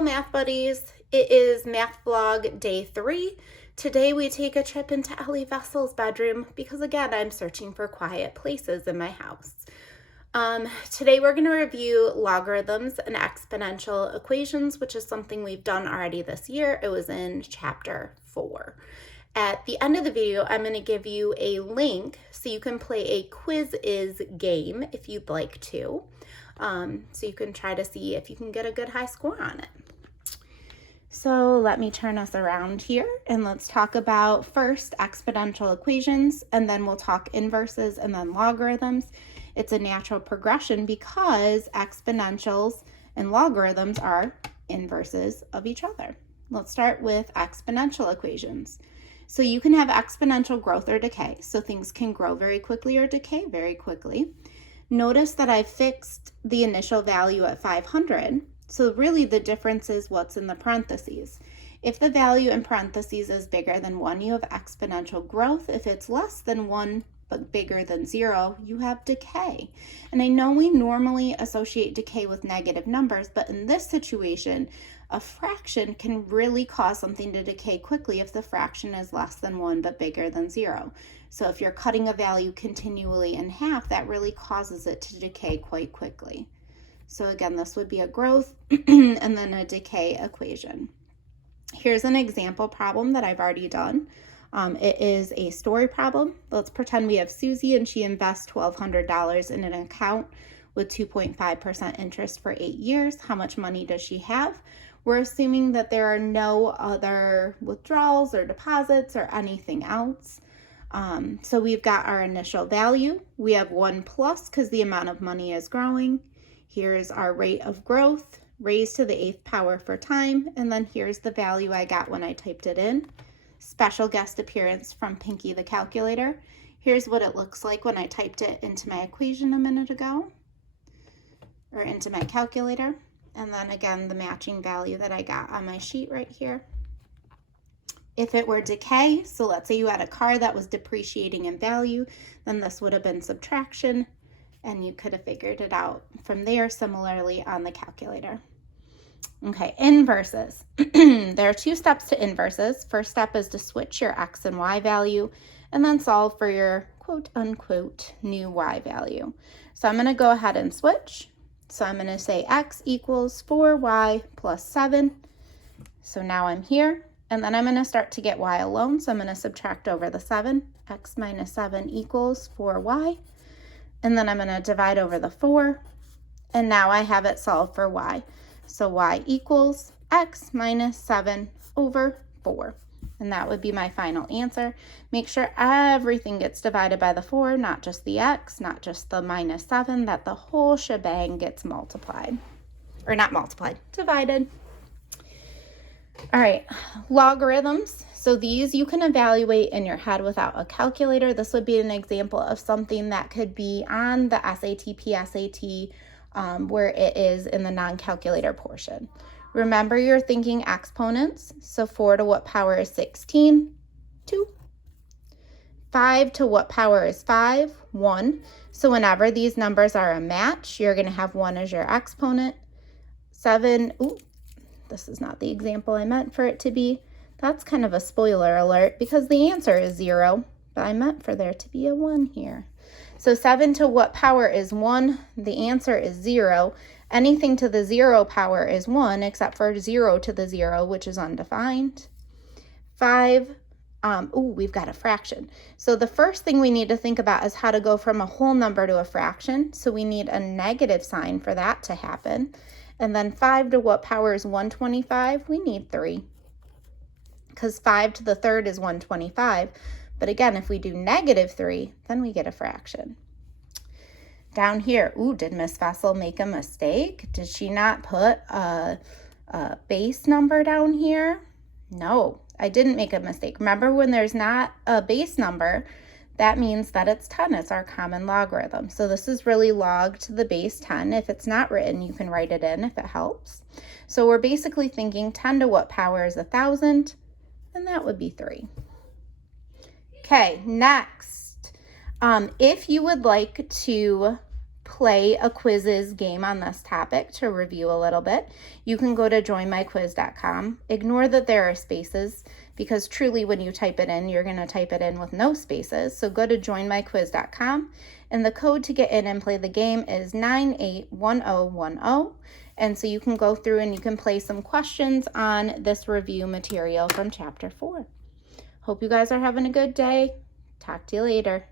Hello Math Buddies, it is Math Vlog Day 3. Today we take a trip into Ellie Vessel's bedroom because again I'm searching for quiet places in my house. Today we're going to review logarithms and exponential equations, which is something we've done already this year. It was in chapter 4. At the end of the video, I'm going to give you a link so you can play a Quiz-Is game if you'd like to. So you can try to see if you can get a good high score on it. So let me turn us around here and let's talk about first exponential equations, and then we'll talk inverses and then logarithms. It's a natural progression because exponentials and logarithms are inverses of each other. Let's start with exponential equations. So you can have exponential growth or decay. So things can grow very quickly or decay very quickly. Notice that I fixed the initial value at 500. So really the difference is what's in the parentheses. If the value in parentheses is bigger than 1, you have exponential growth. If it's less than 1 but bigger than 0, you have decay. And I know we normally associate decay with negative numbers, but in this situation, a fraction can really cause something to decay quickly if the fraction is less than 1 but bigger than 0. So if you're cutting a value continually in half, that really causes it to decay quite quickly. So again, this would be a growth and then a decay equation. Here's an example problem that I've already done. It is a story problem. Let's pretend we have Susie and she invests $1,200 in an account with 2.5% interest for 8 years. How much money does she have? We're assuming that there are no other withdrawals or deposits or anything else. So we've got our initial value. We have 1 plus because the amount of money is growing. Here's our rate of growth raised to the 8th power for time. And then here's the value I got when I typed it in. Special guest appearance from Pinky the calculator. Here's what it looks like when I typed it into my equation a minute ago, or into my calculator. And then again, the matching value that I got on my sheet right here. If it were decay, so let's say you had a car that was depreciating in value, then this would have been subtraction, and you could have figured it out from there similarly on the calculator. Okay, inverses. There are 2 steps to inverses. First step is to switch your x and y value and then solve for your quote unquote new y value. So I'm going to go ahead and switch. So I'm going to say x equals 4y plus 7. So now I'm here. And then I'm going to start to get y alone. So I'm going to subtract over the 7. X minus 7 equals 4y. And then I'm going to divide over the 4. And now I have it solved for y. So y equals x minus 7 over 4. And that would be my final answer. Make sure everything gets divided by the 4, not just the x, not just the minus 7, that the whole shebang gets multiplied. Or not multiplied, divided. All right, logarithms. So these you can evaluate in your head without a calculator. This would be an example of something that could be on the SAT, PSAT, where it is in the non-calculator portion. Remember you're thinking exponents. So 4 to what power is 16? 2. 5 to what power is 5? 1. So whenever these numbers are a match, you're going to have 1 as your exponent. 7, this is not the example I meant for it to be. That's kind of a spoiler alert because the answer is 0, but I meant for there to be a 1 here. So 7 to what power is 1? The answer is 0. Anything to the 0 power is 1 except for 0 to the 0, which is undefined. 5, we've got a fraction. So the first thing we need to think about is how to go from a whole number to a fraction. So we need a negative sign for that to happen. And then 5 to what power is 125? We need 3. Because 5 to the 3rd is 125. But again, if we do negative 3, then we get a fraction. Down here, did Miss Vessel make a mistake? Did she not put a base number down here? No, I didn't make a mistake. Remember, when there's not a base number, that means that it's 10. It's our common logarithm. So this is really log to the base 10. If it's not written, you can write it in if it helps. So we're basically thinking 10 to what power is 1,000? And that would be 3. Okay, next. If you would like to play a quizzes game on this topic to review a little bit, you can go to joinmyquiz.com. Ignore that there are spaces, because truly when you type it in, you're going to type it in with no spaces. So go to joinmyquiz.com, and the code to get in and play the game is 981010. And so you can go through and you can play some questions on this review material from chapter 4. Hope you guys are having a good day. Talk to you later.